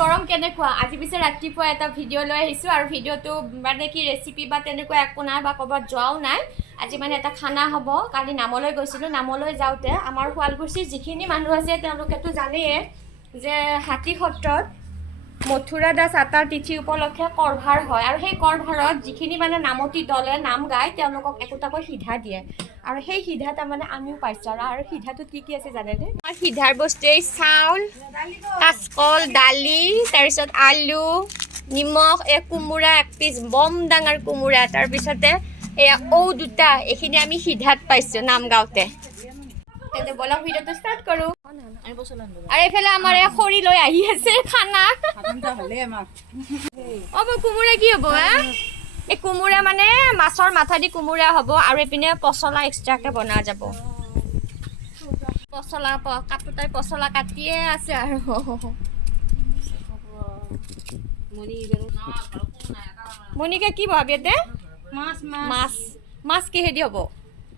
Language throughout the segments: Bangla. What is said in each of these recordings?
গৰম কেনেকুৱা? আজি পিছে ৰাতিপুৱা এটা ভিডিঅ' লৈ আহিছোঁ আৰু ভিডিঅ'টো মানে কি ৰেচিপি বা তেনেকুৱা একো নাই বা ক'ৰবাত যোৱাও নাই। আজি মানে এটা খানা হ'ব। কালি নামলৈ গৈছিলোঁ। নামলৈ যাওঁতে আমাৰ শুৱালকুছিৰ যিখিনি মানুহ আছে তেওঁলোকেতো জানেই যে হাতী সত্ৰত মথুৰা দাস আটাৰ তিথি উপলক্ষে কৰভাৰ হয় আৰু সেই কৰভাৰত যিখিনি মানে নামতি দলে নাম গায়, তেওঁলোকক একোটাকৈ সিধা দিয়ে। আৰু সেই সিধা তাৰমানে আমিও পাইছোঁ। আৰু সিধাটোত কি কি আছে জানেনে? সিধাৰ বস্তু এই চাউল, কাচকল, দালি, তাৰপিছত আলু, নিমখ, এই কোমোৰা এক পিচ, বম ডাঙৰ কোমোৰা। তাৰপিছতে এয়া ঔ দুটা, এইখিনি আমি সিধাত পাইছোঁ নাম গাওঁতে। বলক, ভিডিঅ'টো ষ্টাৰ্ট কৰোঁ। আৰু এইফালে আমাৰ এই খৰি লৈ আহি আছে খানা। অ মোৰ কোমোৰা কি হ'ব হা এই কোমোৰা মানে মাছৰ মাথা দি কোমোৰা হ'ব আৰু এইপিনে পচলা এক্সট্ৰাকৈ বনোৱা যাব। পচলা প- কাটোতাই পচলা কাটিয়ে আছে আৰু। মনিকা কি ভাবি ইয়াতে? মাছ মাছ। মাছ। মাছ কিহেদি হ'ব?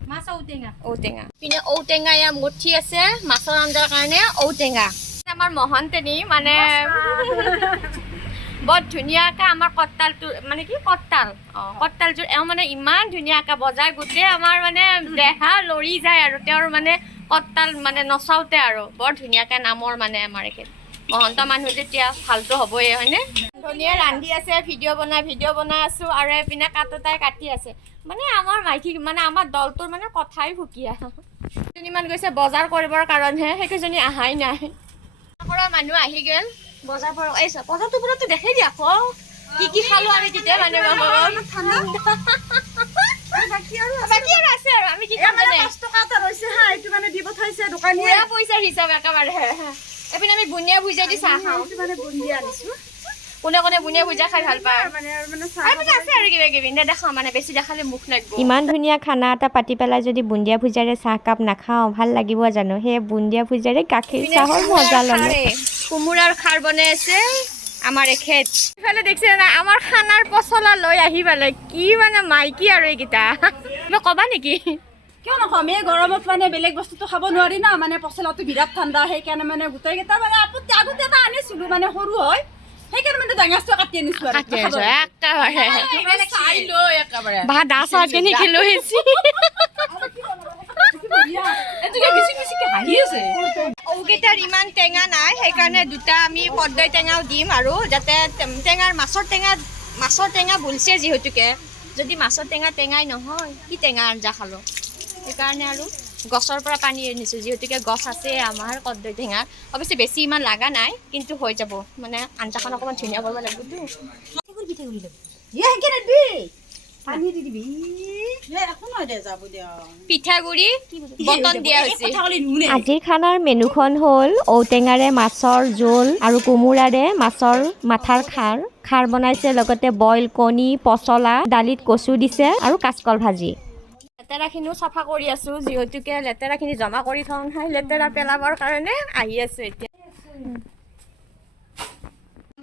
মাছ ঔটেঙা। ঔটেঙা। পিনে ঔটেঙা ইয়াৰ মুঠি আছে মাছৰ আঞ্জাৰ কাৰণে ঔটেঙা। আমাৰ মহন্তনী মানে বৰ ধুনীয়াকৈ আমাৰ কঁঠালটো মানে কি কঁঠাল? অঁ। কঁঠালযোৰ এওঁ মানে ইমান ধুনীয়াকৈ বজাই গোটেই আমাৰ মানে দেহা লৰি যায় আৰু তেওঁৰ মানে কঁঠাল মানে নচাওঁতে আৰু বৰ ধুনীয়াকৈ নামৰ মানে আমাৰ এখেত। মহন্ত মানুহ যেতিয়া ভালটো হ'বই হয়নে? ধুনীয়া ৰান্ধি আছে ভিডিঅ' বনাই ভিডিঅ' বনাই আছোঁ আৰু এইপিনে কাটোতাই কাটি আছে। মানে আমাৰ মাইকী মানে আমাৰ দলটোৰ মানে কথাই সুকীয়া। কেইজনীমান গৈছে বজাৰ কৰিবৰ কাৰণেহে সেইকেইজনী অহাই নাই। কৰা মানুহ আহি গ'ল। বজাৰ পৰা এই বজাৰটো পুৰাতো দেখাই দিয়া আকৌ কি কি খালো আমি তেতিয়া মানে বাকী আৰু আছে। আৰু আমি কি খাম জানে? পুৰা পইচাৰ হিচাপ একেবাৰে। এইপিনে আমি বুনিয়া ভুজিয়া দি চাহ খাওঁ। কোনে কোনে বুনিয়া ভুজিয়া খাই ভালো পায়? এইপিনে আছে আৰু কিবা কিবি। নেদেখাওঁ মানে বেছি দেখালে মুখ লাগিব ইমান ধুনীয়া খানা এটা পাতি পেলাই যদি বুন্দিয়া ভুজাৰে চাহকাপ নাখাওঁ ভালো লাগিব জানো? সেই বুন্দিয়া ভুজাৰে গাখীৰ চাহৰ মজা ল'লোঁ কোমোৰাৰ খাৰ বনাই আছে আমাৰ এখেত। ইফালে দেখিছে না আমাৰ খানাৰ পচলা লৈ আহি পালে কি মানে মাইকী আৰু এইকেইটা। কিবা ক'বা নেকি? কিয় নকম এই গৰমত মানে বেলেগ বস্তুটো খাব নোৱাৰি না মানে পচলাটো বিৰাট ঠাণ্ডা সেইকাৰণে মানে গোটেইকেইটা মানে আপত্তি আগতে এটা আনিছিলো মানে সৰু হয়। সেইকাৰণে মানে ডাঙাচটো কাটি আনিছো আৰু কাটি আনিছো একেবাৰে। চাই লৈ একেবাৰে। বা দা চাহ কেনেকে লৈ আহিছি এইটোকে বেছি বেছিকে হাঁহি আছে। ঔকেইটাৰ ইমান টেঙা নাই সেইকাৰণে দুটা আমি পদ্মৈ টেঙাও দিম আৰু যাতে টেঙাৰ মাছৰ টেঙা মাছৰ টেঙা ভুলছে যিহেতুকে। যদি মাছৰ টেঙা টেঙাই নহয় কি টেঙা আঞ্জা খালোঁ? সেইকাৰণে আৰু গছৰ পৰা পানী আনিছোঁ যিহেতুকে গছ আছে আমাৰ কদ্দৈ টেঙা অৱশ্যে বেছি ইমান লগা নাই কিন্তু হৈ যাব। মানে আঞ্জাখন অকণমান ধুনীয়া কৰিব লাগিবতো পিঠাগুড়ি বটন দিয়া হৈছে। আজিৰ খানাৰ মেনুখন হ'ল ঔটেঙাৰে মাছৰ জোল আৰু কোমোৰাৰে মাছৰ মাথাৰ খাৰ। খাৰ বনাইছে লগতে বইল কণী পচলা দালিত কচু দিছে আৰু কাচকল ভাজি। লেতেৰাখিনিও চাফা কৰি আছোঁ, যিহেতুকে লেতেৰাখিনি জমা কৰি থওঁ নহয়, লেতেৰা পেলাবৰ কাৰণে আহি আছোঁ এতিয়া।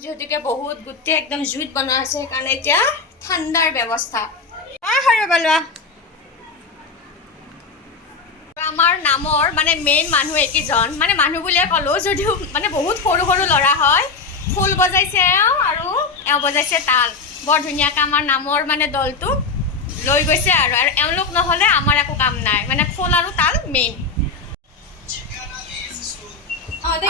যিহেতুকে বহুত গোটেই একদম জুইত বনোৱা আছে সেইকাৰণে এতিয়া ঠাণ্ডাৰ ব্যৱস্থা। আমাৰ নামৰ মানে মেইন মানুহ একেইজন মানে মানুহ বুলিয়ে ক'লোঁ, যদিও মানে বহুত সৰু সৰু ল'ৰা হয় খোল বজাইছে এওঁ আৰু এওঁ বজাইছে তাল। বৰ ধুনীয়াকৈ আমাৰ নামৰ মানে দলটো লৈ গৈছে আৰু আৰু এওঁলোক নহ'লে আমাৰ একো কাম নাই। মানে খোল আৰু তাল মেইন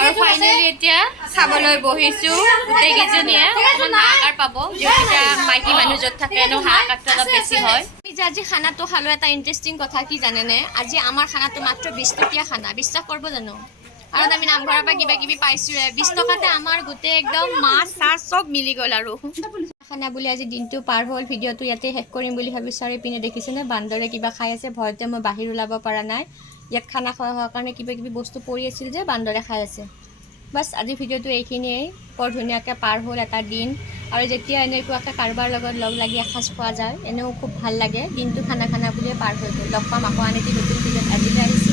আৰু ফাইনেলি এতিয়া চাবলৈ বহিছোঁ। গোটেইকেইজনীয়ে অকণমান হাহাকাৰ পাব। যিহেতু মাইকী মানুহ য'ত থাকে এনেও হাহাকাৰটো অলপ বেছি হয়। যে আজি খানাটো খালোঁ। এটা ইণ্টাৰেষ্টিং কথা কি জানেনে? আজি আমাৰ খানাটো মাত্ৰ বিছ টকীয়া খানা। বিশ্বাস কৰিব জানো? আৰু আমি নামঘৰৰ পৰা কিবা কিবি পাইছোঁহে। বিছ টকাতে আমাৰ গোটেই একদম মাছ চাছ চব মিলি গ'ল আৰু। খানা বুলি আজি দিনটো পাৰ হ'ল ভিডিঅ'টো ইয়াতে শেষ কৰিম বুলি ভাবিছোঁ। আৰু ইপিনে দেখিছেনে বান্দৰে কিবা খাই আছে, ভয়তে মই বাহিৰ ওলাব পৰা নাই। ইয়াত খানা খোৱা হোৱাৰ কাৰণে কিবা কিবি বস্তু পৰি আছিল যে, বান্দৰে খাই আছে। বাছ, আজি ভিডিঅ'টো এইখিনিয়েই। বৰ ধুনীয়াকৈ পাৰ হ'ল এটা দিন। আৰু যেতিয়া এনেকুৱাকৈ কাৰোবাৰ লগত লগ লাগি এসাঁজ খোৱা যায়, এনেও খুব ভালো লাগে। দিনটো খানা খানা বুলিয়ে পাৰ হৈ গ'ল। লগ পাম আকৌ আন এটি নতুন ভিডিঅ'ত আজিলৈ আহিছোঁ।